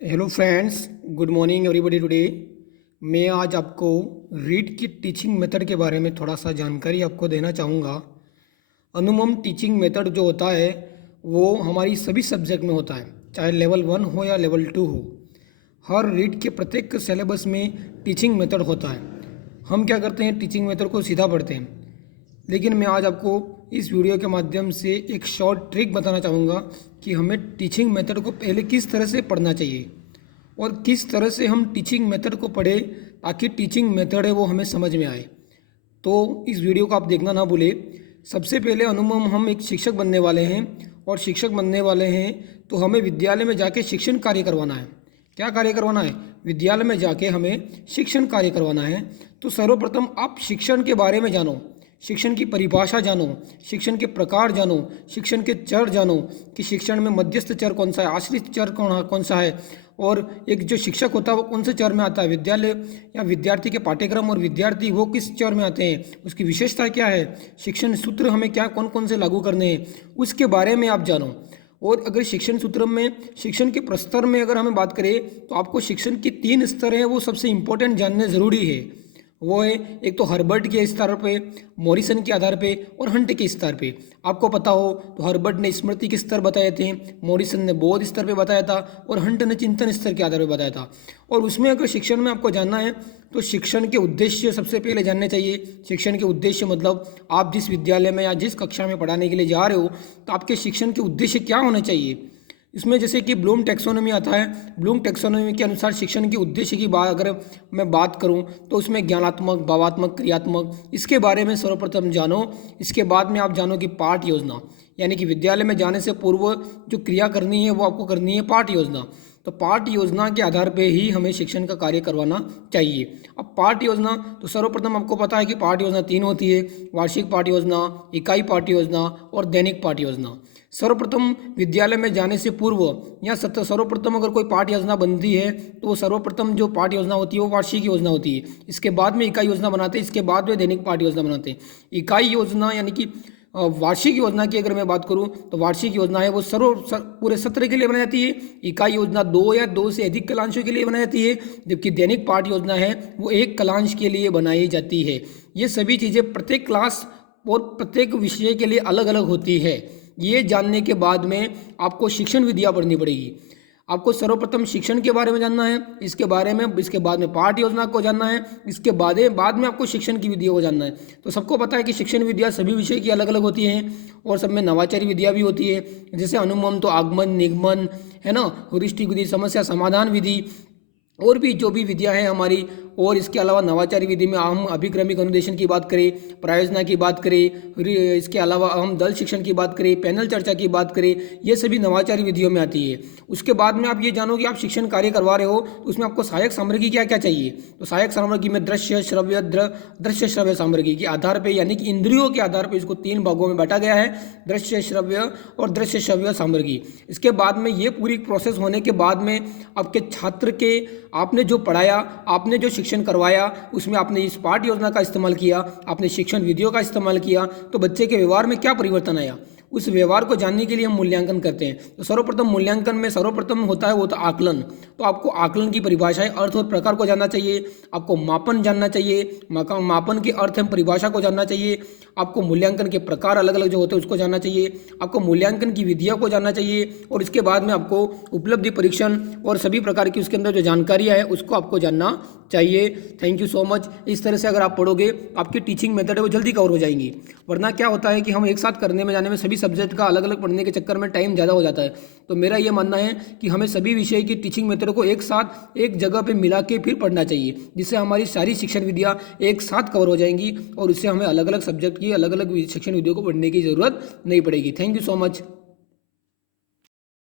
Hello friends, good morning everybody. Today मैं आज आपको रीड की टीचिंग मेथड के बारे में थोड़ा सा जानकारी आपको देना चाहूँगा। अनुमम टीचिंग मेथड जो होता है वो हमारी सभी सब्जेक्ट में होता है, चाहे लेवल 1 हो या लेवल 2 हो। हर रीड के प्रत्येक सिलेबस में टीचिंग मेथड होता है। हम क्या करते हैं, टीचिंग मेथड को सीधा पढ़ते हैं। लेकिन मैं आज आपको इस वीडियो के माध्यम से एक शॉर्ट ट्रिक बताना चाहूँगा कि हमें टीचिंग मेथड को पहले किस तरह से पढ़ना चाहिए और किस तरह से हम टीचिंग मेथड को पढ़ें ताकि टीचिंग मेथड है वो हमें समझ में आए। तो इस वीडियो को आप देखना ना भूलें। सबसे पहले अनुमम हम एक शिक्षक बनने वाले हैं और शिक्षक बनने वाले हैं तो हमें विद्यालय में जाके शिक्षण कार्य करवाना है। क्या कार्य करवाना है? विद्यालय में जाके हमें शिक्षण कार्य करवाना है। तो सर्वप्रथम आप शिक्षण के बारे में जानो, शिक्षण की परिभाषा जानो, शिक्षण के प्रकार जानो, शिक्षण के चर जानो कि शिक्षण में मध्यस्थ चर कौन सा है, आश्रित चर कौन सा है, और एक जो शिक्षक होता है वो कौन से चर में आता है, विद्यालय या विद्यार्थी के पाठ्यक्रम और विद्यार्थी वो किस चर में आते हैं, उसकी विशेषता क्या है, शिक्षण सूत्र हमें क्या कौन कौन से लागू करने हैं, उसके बारे में आप जानो। और अगर शिक्षण सूत्र में शिक्षण के प्रस्तर में अगर हमें बात करें तो आपको शिक्षण की 3 स्तर है वो सबसे इम्पोर्टेंट जानने ज़रूरी है। वो है एक तो हर्बर्ट के स्तर पे, मॉरिसन के आधार पे और हंट के स्तर पे। आपको पता हो तो हर्बर्ट ने स्मृति के स्तर बताए थे, मॉरिसन ने बोध स्तर पे बताया था और हंट ने चिंतन स्तर के आधार पे बताया था। और उसमें अगर शिक्षण में आपको जानना है तो शिक्षण के उद्देश्य सबसे पहले जानने चाहिए। शिक्षण के उद्देश्य मतलब आप जिस विद्यालय में या जिस कक्षा में पढ़ाने के लिए जा रहे हो तो आपके शिक्षण के उद्देश्य क्या होने चाहिए। इसमें जैसे कि ब्लूम टैक्सोनॉमी आता है, ब्लूम टैक्सोनॉमी के अनुसार शिक्षण के उद्देश्य की बात अगर मैं बात करूं तो उसमें ज्ञानात्मक, भावात्मक, क्रियात्मक, इसके बारे में सर्वप्रथम जानो। इसके बाद में आप जानो कि पाठ योजना, यानी कि विद्यालय में जाने से पूर्व जो क्रिया करनी है वो आपको करनी है पाठ योजना। तो पाठ योजना के आधार पे ही हमें शिक्षण का कार्य करवाना चाहिए। अब पाठ योजना तो सर्वप्रथम आपको पता है कि पाठ योजना 3 होती है, वार्षिक पाठ योजना, इकाई पाठ योजना और दैनिक पाठ योजना। सर्वप्रथम विद्यालय में जाने से पूर्व या सर्वप्रथम अगर कोई पाठ योजना बनती है तो वो सर्वप्रथम जो पाठ योजना होती है वो वार्षिक योजना होती है। इसके बाद में इकाई योजना बनाते हैं, इसके बाद में दैनिक पाठ योजना बनाते हैं। इकाई योजना यानी कि वार्षिक योजना की अगर मैं बात करूं तो वार्षिक योजना है वो पूरे सत्र के लिए बनाई जाती है। इकाई योजना 2 या 2 से अधिक कलांशों के लिए बनाई जाती है, जबकि दैनिक पाठ योजना है वो 1 कलांश के लिए बनाई जाती है। ये सभी चीज़ें प्रत्येक क्लास और प्रत्येक विषय के लिए अलग अलग होती है। ये जानने के बाद में आपको शिक्षण विधियाँ पढ़नी पड़ेगी। आपको सर्वप्रथम शिक्षण के बारे में जानना है, इसके बाद में पाठ योजना को जानना है, इसके बाद में आपको शिक्षण की विधियों को जानना है। तो सबको पता है कि शिक्षण विधियाँ सभी विषय की अलग अलग होती हैं और सब में नवाचारी विधियाँ भी होती है। जैसे अनुमम तो आगमन, निगमन है ना, हेuriस्टिक विधि, समस्या समाधान विधि और भी जो भी विधियाँ हैं हमारी। और इसके अलावा नवाचारी विधि में हम अभिक्रमिक अनुदेशन की बात करें, प्रायोजना की बात करें, इसके अलावा हम दल शिक्षण की बात करें, पैनल चर्चा की बात करें, ये सभी नवाचारी विधियों में आती है। उसके बाद में आप ये जानो कि आप शिक्षण कार्य करवा रहे हो तो उसमें आपको सहायक सामग्री क्या क्या चाहिए। तो सहायक सामग्री में दृश्य श्रव्य सामग्री के आधार पर, यानी कि इंद्रियों के आधार पर इसको 3 भागों में बांटा गया है, दृश्य, श्रव्य और दृश्य श्रव्य सामग्री। इसके बाद में ये पूरी प्रोसेस होने के बाद में आपके छात्र के आपने जो पढ़ाया, आपने जो शिक्षण करवाया, उसमें आपने इस पाठ योजना का इस्तेमाल किया, आपने शिक्षण विधियों का इस्तेमाल किया, तो बच्चे के व्यवहार में क्या परिवर्तन आया, उस व्यवहार को जानने के लिए हम मूल्यांकन करते हैं। तो सर्वप्रथम मूल्यांकन में सर्वप्रथम होता है वो तो आकलन। तो आपको आकलन की परिभाषाएं, अर्थ और प्रकार को जानना चाहिए, आपको मापन जानना चाहिए, मापन के अर्थ एवं परिभाषा को जानना चाहिए, आपको मूल्यांकन के प्रकार अलग अलग जो होते हैं उसको जानना चाहिए, आपको मूल्यांकन की विधियों को जानना चाहिए और इसके बाद में आपको उपलब्धि परीक्षण और सभी प्रकार की उसके अंदर जो जानकारियाँ है उसको आपको जानना चाहिए। Thank you so much. इस तरह से अगर आप पढ़ोगे आपकी टीचिंग मेथड है वो जल्दी कवर हो जाएंगी। वरना क्या होता है कि हम एक साथ करने में जाने में सभी सब्जेक्ट का अलग अलग पढ़ने के चक्कर में टाइम ज़्यादा हो जाता है। तो मेरा ये मानना है कि हमें सभी विषय की टीचिंग मेथड को एक साथ एक जगह पे मिला के फिर पढ़ना चाहिए, जिससे हमारी सारी शिक्षण विधियाँ एक साथ कवर हो जाएंगी और उससे हमें अलग अलग सब्जेक्ट की अलग अलग शिक्षण विधियों को पढ़ने की ज़रूरत नहीं पड़ेगी। Thank you so much.